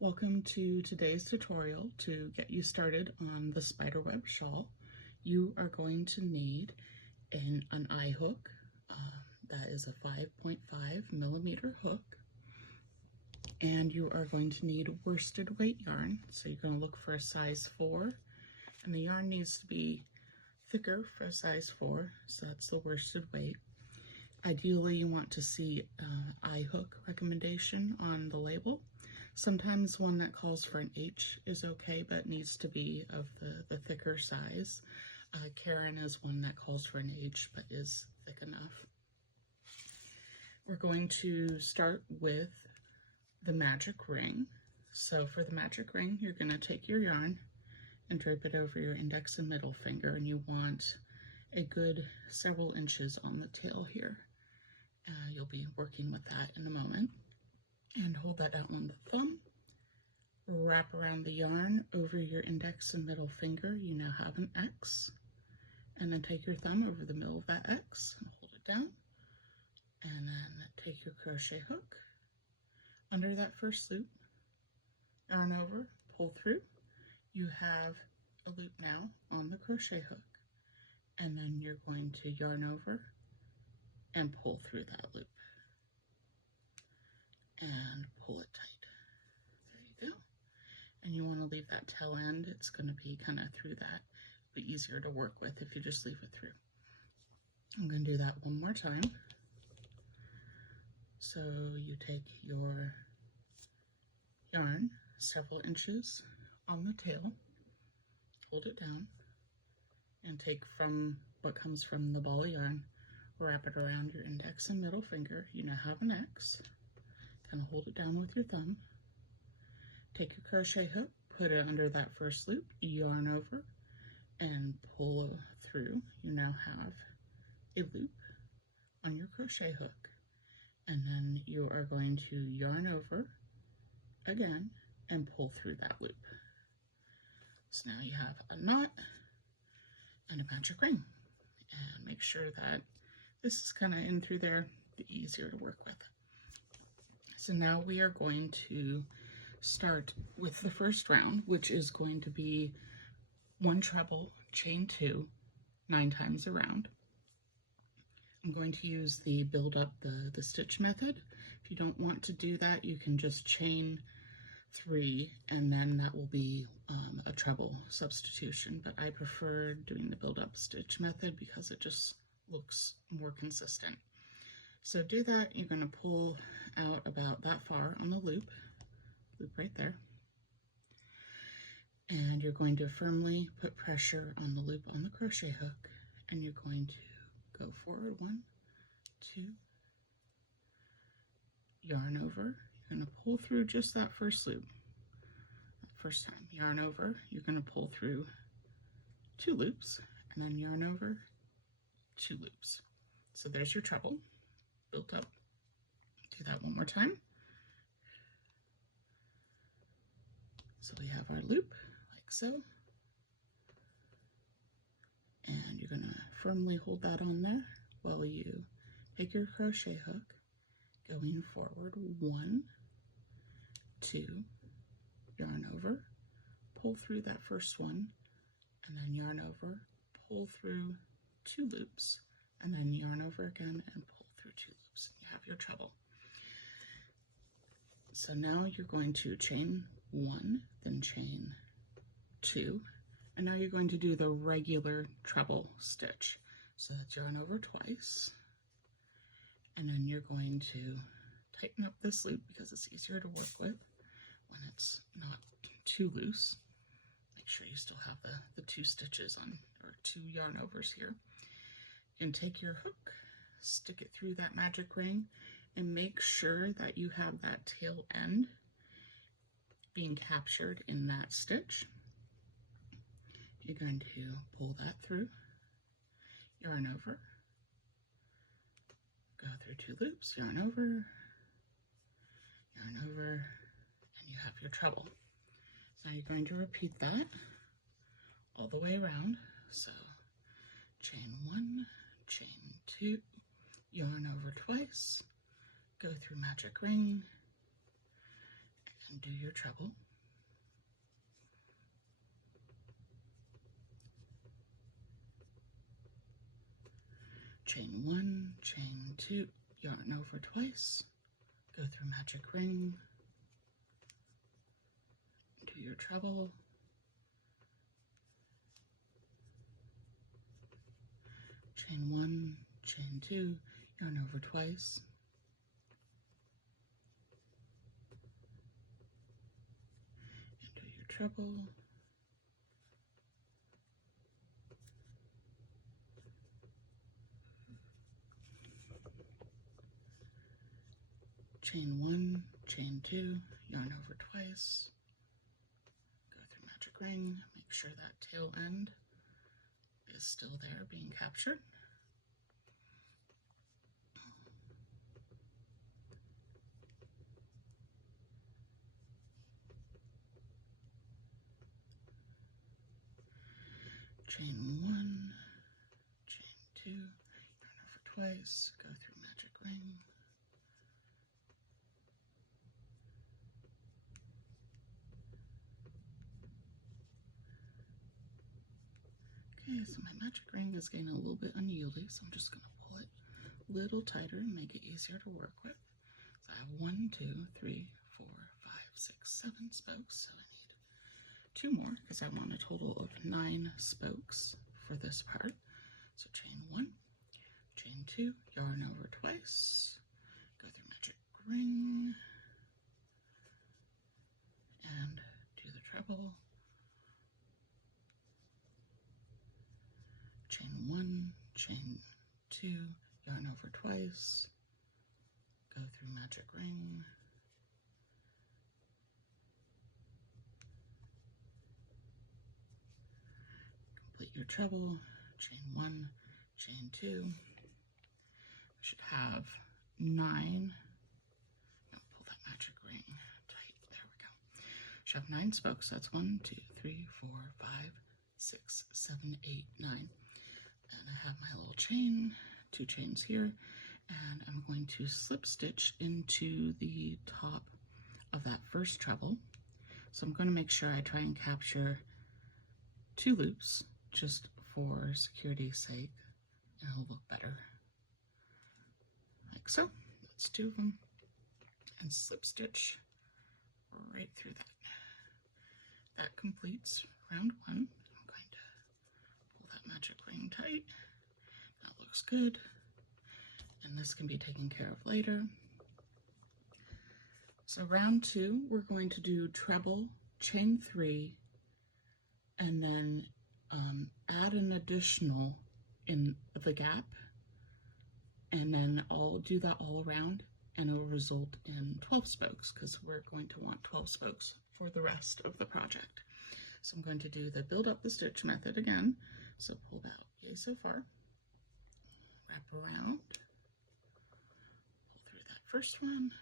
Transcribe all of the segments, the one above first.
Welcome to today's tutorial to get you started on the Spiderweb Shawl. You are going to need an eye hook. That is a 5.5 millimeter hook. And you are going to need worsted weight yarn. So you're going to look for a size 4. And the yarn needs to be thicker for a size 4. So that's the worsted weight. Ideally, you want to see eye hook recommendation on the label. Sometimes one that calls for an H is okay, but it needs to be of the thicker size. Karen is one that calls for an H, but is thick enough. We're going to start with the magic ring. So for the magic ring, you're going to take your yarn and drape it over your index and middle finger, and you want a good several inches on the tail here. You'll be working with that in a moment. And hold that out on the thumb. Wrap around the yarn over your index and middle finger. You now have an X. And then take your thumb over the middle of that X and hold it down. And then take your crochet hook under that first loop. Yarn over, pull through. You have a loop now on the crochet hook. And then you're going to yarn over and pull through that loop. And pull it tight. There you go. And you want to leave that tail end. It's going to be kind of through that. It'll be easier to work with if you just leave it through. I'm going to do that one more time. So you take your yarn several inches on the tail, hold it down, and take from what comes from the ball of yarn, wrap it around your index and middle finger. You now have an X. Kind of hold it down with your thumb. Take your crochet hook, put it under that first loop, yarn over, and pull through. You now have a loop on your crochet hook. And then you are going to yarn over again and pull through that loop. So now you have a knot and a magic ring. And make sure that this is kind of in through there, be easier to work with. So now we are going to start with the first round, which is going to be 1 treble, chain 2, 9 times around. I'm going to use the build up the stitch method. If you don't want to do that, you can just chain 3, and then that will be a treble substitution. But I prefer doing the build up stitch method because it just looks more consistent. So do that. You're going to pull out about that far on the loop right there. And you're going to firmly put pressure on the loop on the crochet hook, and you're going to go forward 1, 2, yarn over. You're going to pull through just that first loop. First time, yarn over, you're going to pull through 2 loops, and then yarn over 2 loops. So there's your treble built up. Do that one more time. So we have our loop like so. And you're going to firmly hold that on there while you take your crochet hook, going forward 1, 2, yarn over, pull through that first one, and then yarn over, pull through 2 loops, and then yarn over again and pull through 2 loops. You have your treble. So now you're going to chain 1, then chain 2, and now you're going to do the regular treble stitch. So that's yarn over twice, and then you're going to tighten up this loop because it's easier to work with when it's not too loose. Make sure you still have the 2 stitches on, or 2 yarn overs here. And take your hook, stick it through that magic ring, and make sure that you have that tail end being captured in that stitch. You're going to pull that through, yarn over, go through 2 loops, yarn over, and you have your treble. Now you're going to repeat that all the way around. So chain 1, chain 2, yarn over twice, go through magic ring, and do your treble. Chain 1, chain 2, yarn over twice, go through magic ring, do your treble, chain 1, chain 2, yarn over twice, and do your treble, chain 1, chain 2, yarn over twice, go through magic ring, make sure that tail end is still there being captured. Chain 1, chain 2, yarn over twice, go through magic ring. Okay, so my magic ring is getting a little bit unwieldy, so I'm just going to pull it a little tighter and make it easier to work with. So I have 1, 2, 3, 4, 5, 6, 7 spokes, so I need 2 more because I want a total of 9 spokes for this part. So chain 1, chain 2, yarn over twice, go through magic ring, and do the treble. Chain 1, chain 2, yarn over twice, go through magic ring, complete your treble, chain 1, chain 2, we should have 9, no, pull that magic ring tight, there we go, should have 9 spokes, so that's 1, 2, 3, 4, 5, 6, 7, 8, 9, and I have my little chain, 2 chains here, and I'm going to slip stitch into the top of that first treble. So I'm going to make sure I try and capture 2 loops just for security's sake, and it'll look better. Like so. That's 2 of them, and slip stitch right through that. That completes round 1. I'm going to pull that magic ring tight. That looks good. And this can be taken care of later. So round 2, we're going to do treble, chain 3, and then add an additional in the gap, and then I'll do that all around, and it'll result in 12 spokes because we're going to want 12 spokes for the rest of the project. So I'm going to do the build up the stitch method again. So pull that yay so far, wrap around, pull through that first one,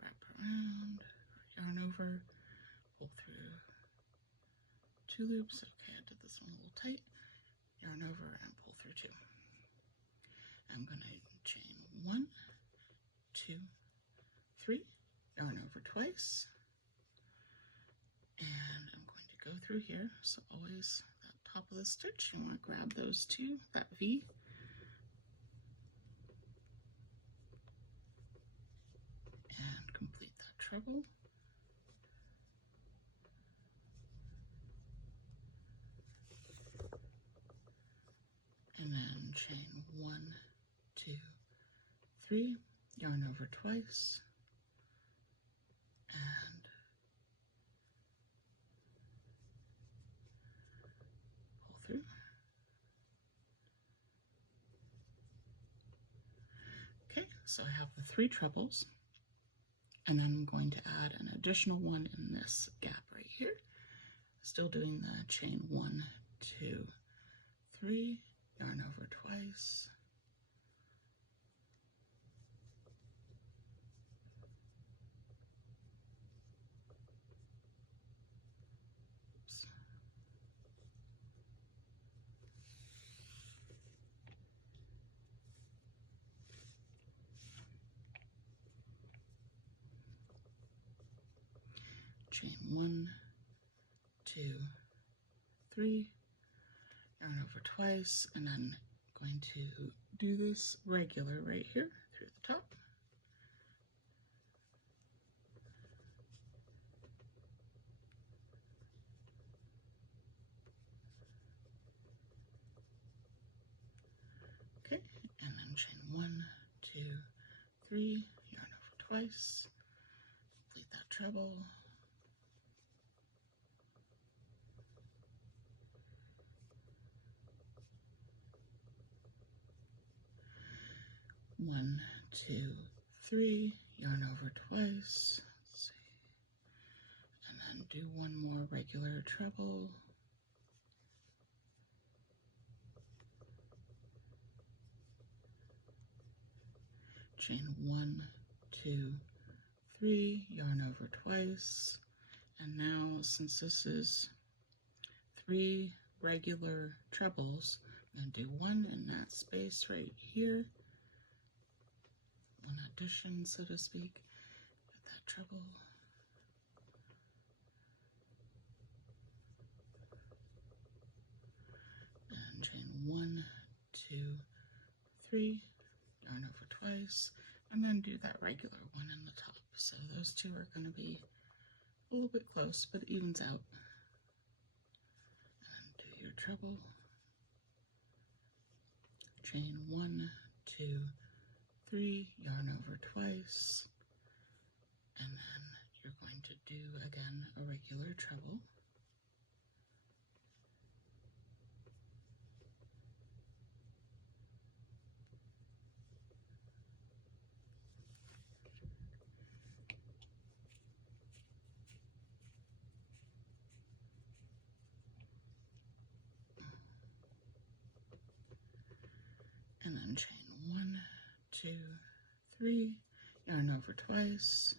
wrap around, yarn over, pull through 2 loops. Okay, I did this one a little tight, yarn over and pull through 2. I'm going to chain 1, 2, 3, yarn over twice, and I'm going to go through here. So always that top of the stitch, you want to grab those 2, that V, and complete that treble. And then chain 1, 2, 3, yarn over twice, and pull through. Okay, so I have the 3 trebles, and then I'm going to add an additional one in this gap right here. Still doing the chain 1, 2, 3, yarn over twice, oops, chain 1, 2, 3, yarn over twice, and then going to do this regular right here through the top. Okay, and then chain 1, 2, 3, yarn over twice, complete that treble. One, 2, 3, yarn over twice. Let's see. And then do one more regular treble. Chain 1, 2, 3, yarn over twice. And now, since this is 3 regular trebles, I'm going to do one in that space right here. An addition, so to speak, with that treble. And chain 1, 2, 3, yarn over twice, and then do that regular one in the top. So those two are going to be a little bit close, but it evens out. And do your treble. Chain 1, 2, 3, yarn over twice, and then you're going to do again a regular treble. And then chain 1, 2, 3, yarn over twice,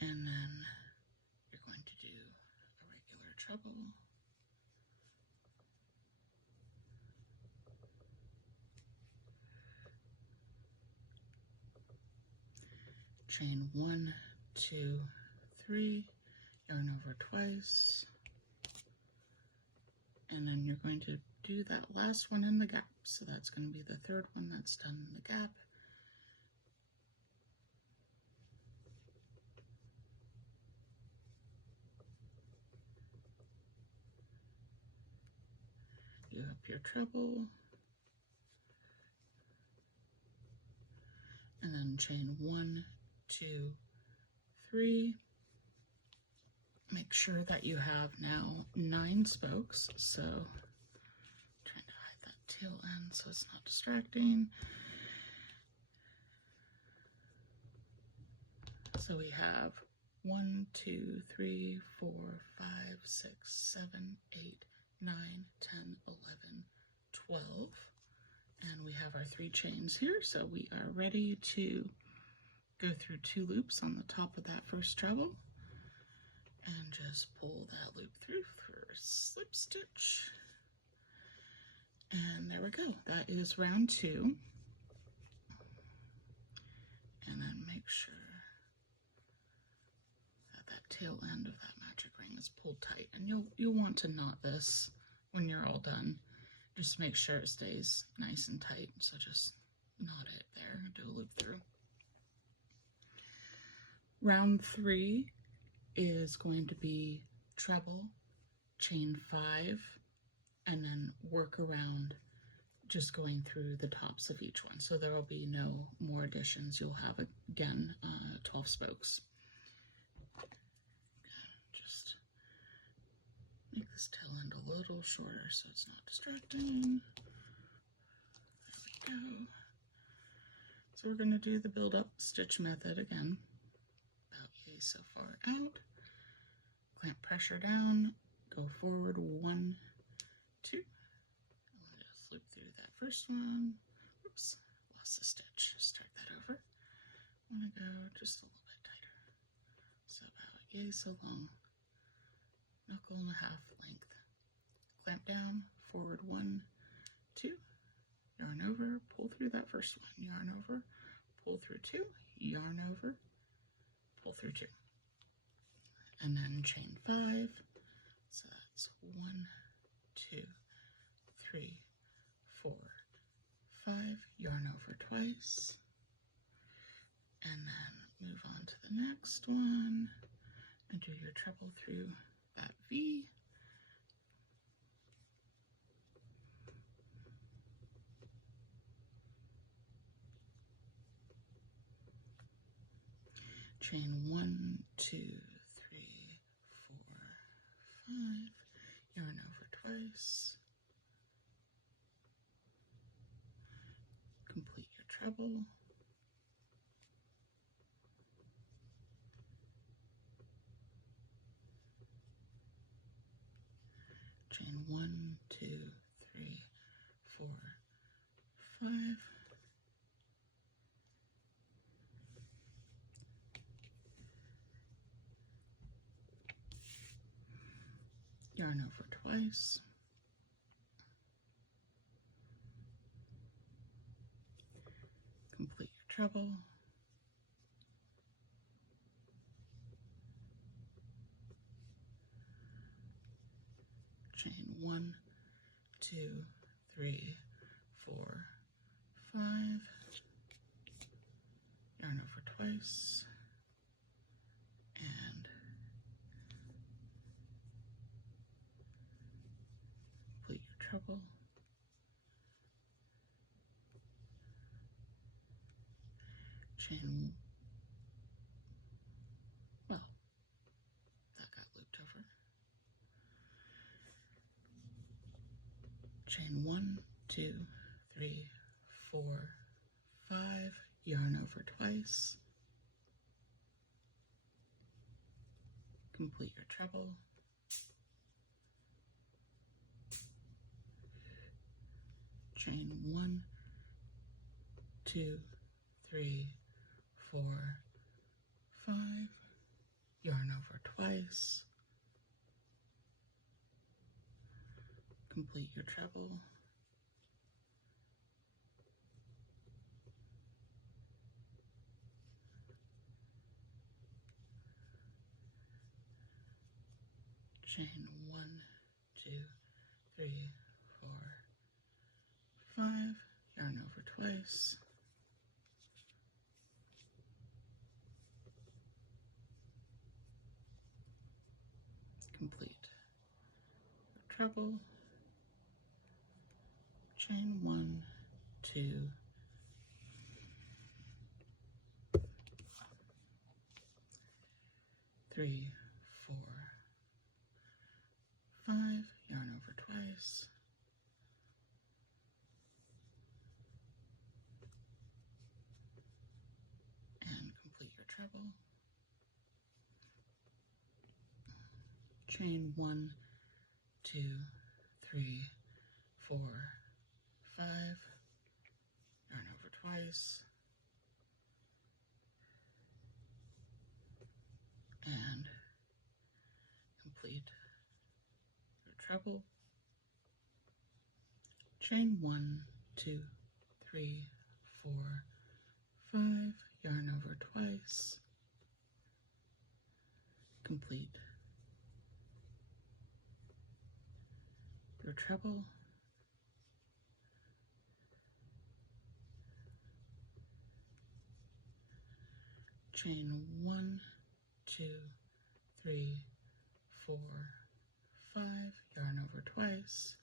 and then you're going to do a regular treble. Chain 1, 2, 3, yarn over twice, and then you're going to do that last one in the gap. So that's going to be the third one that's done in the gap. You up your treble, and then chain 1, 2, 3. Make sure that you have now 9 spokes. So trying to hide that tail end so it's not distracting. So we have 1, 2, 3, 4, 5, 6, 7, 8, 9, 10, 11, 12. And we have our 3 chains here. So we are ready to go through 2 loops on the top of that first treble. And just pull that loop through for a slip stitch. And there we go. That is round 2. And then make sure that that tail end of that magic ring is pulled tight. And you'll want to knot this when you're all done. Just make sure it stays nice and tight. So just knot it there and do a loop through. Round 3 is going to be treble, chain 5, and then work around just going through the tops of each one. So there will be no more additions. You'll have, again, 12 spokes. Just make this tail end a little shorter so it's not distracting. There we go. So we're going to do the build up stitch method again. About yay so far out. Clamp pressure down, go forward 1, 2. I'll just loop through that first one. Oops, lost a stitch. Start that over. I'm going to go just a little bit tighter. So about yay so long. Knuckle and a half length. Clamp down, forward 1, 2. Yarn over, pull through that first one. Yarn over, pull through 2. Yarn over, pull through 2. and then chain 5. So that's 1, 2, 3, 4, 5. Yarn over twice, and then move on to the next one and do your treble through that V. Chain 1, 2, 3, 4, 5. Yarn over twice. Complete your treble. Chain 1, 2, 3, 4, 5. Yarn over twice. Complete your treble. Chain 1, 2, 3, 4, 5. Yarn over twice. And complete your treble. Chain, well, that got looped over. Chain 1, 2, 3, 4, 5. Yarn over twice. Complete your treble. Chain 1, 2, 3, 4, 5. Yarn over twice. Complete your treble. Chain 1, 2, 3, 4, 5. Yarn over twice. Complete your treble. Chain 1, 2, 3, 4, 5. Yarn over twice. And complete your treble. Chain 1, 2, 3, 4, 5. Yarn over twice. And complete your treble. Chain 1, 2, 3, 4, 5. Yarn over twice. Complete your treble. Chain 1, 2, 3, 4, 5. Yarn over twice.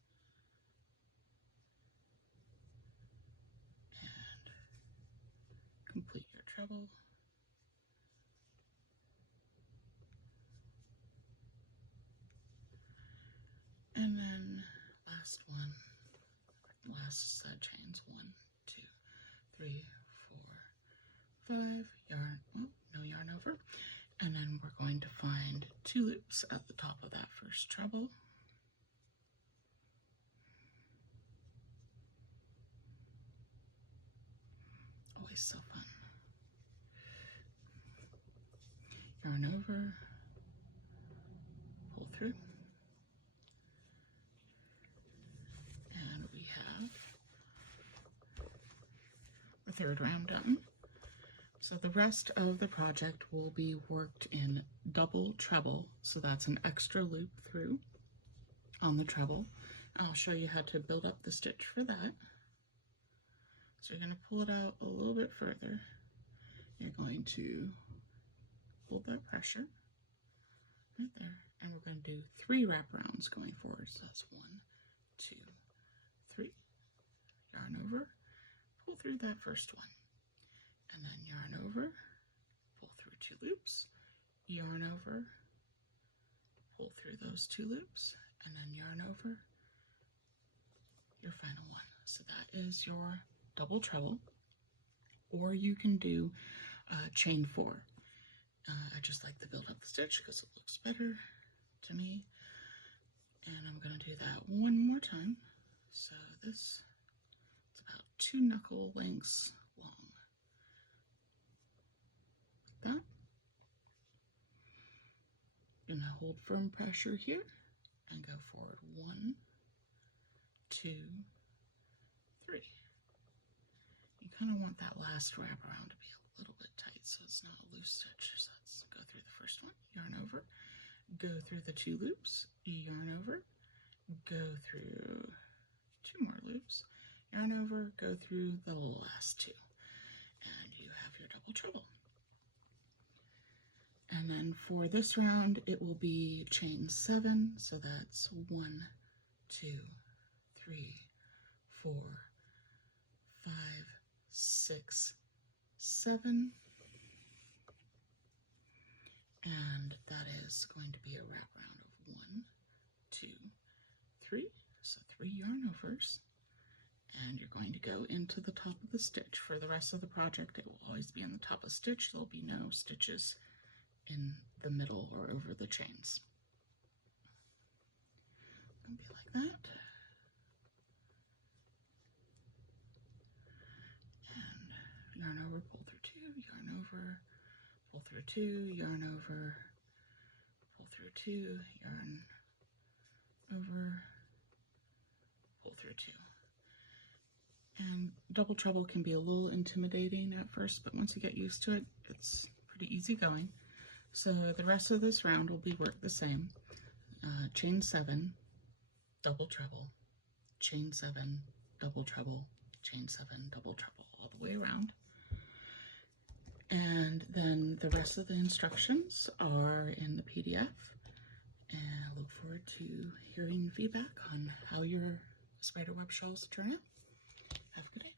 And complete your treble. And then last one, last set chains, 1, 2, 3, 4, 5. Yarn, oh, no yarn over. And then we're going to find 2 loops at the top of that first treble. Always so fun. Yarn over, pull through, and we have our 3rd round done. So the rest of the project will be worked in double treble, so that's an extra loop through on the treble. I'll show you how to build up the stitch for that. So you're going to pull it out a little bit further. You're going to hold that pressure right there, and we're going to do 3 wraparounds going forward. So that's 1, 2, 3. Yarn over, pull through that first one, and then yarn over, pull through 2 loops, yarn over, pull through those 2 loops, and then yarn over your final one. So that is your double treble, or you can do chain 4. I just like to build up the stitch because it looks better to me, and I'm going to do that one more time. So this is about 2 knuckle lengths long, like that. You're going to hold firm pressure here and go forward 1, 2, 3. You kind of want that last wraparound to be a little bit tight so it's not a loose stitch. So let's go through the first one, yarn over, go through the 2 loops, yarn over, go through 2 more loops, yarn over, go through the last 2, and you have your double treble. And then for this round, it will be chain 7, so that's 1, 2, 3, 4, 5, 6, 7, and that is going to be a wraparound of 1, 2, 3, so 3 yarn overs, and you're going to go into the top of the stitch. For the rest of the project, it will always be in the top of stitch. There'll be no stitches in the middle or over the chains. It'll be like that. And yarn over, pull through 2, yarn over, pull through 2, yarn over, pull through 2, yarn over, pull through 2. And double treble can be a little intimidating at first, but once you get used to it, it's pretty easy going. So the rest of this round will be worked the same. Chain 7, double treble, chain 7, double treble, chain 7, double treble, all the way around. And then the rest of the instructions are in the PDF, and I look forward to hearing feedback on how your spiderweb shawls turn out. Have a good day.